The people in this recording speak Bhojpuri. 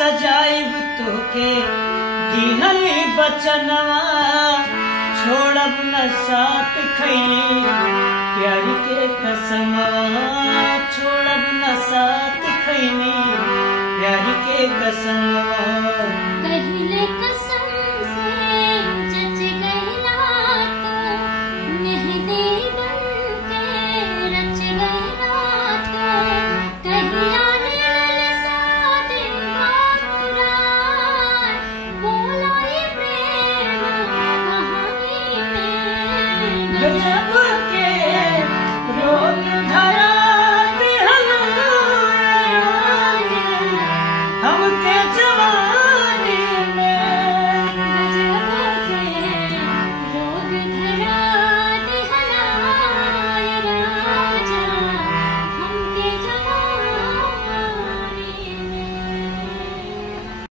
सजाइब तोके दिहनी बचनवा छोड़ब न साथ खैनी प्यार के कसमवा छोड़ब न साथ खैनी प्यार के कसमवा।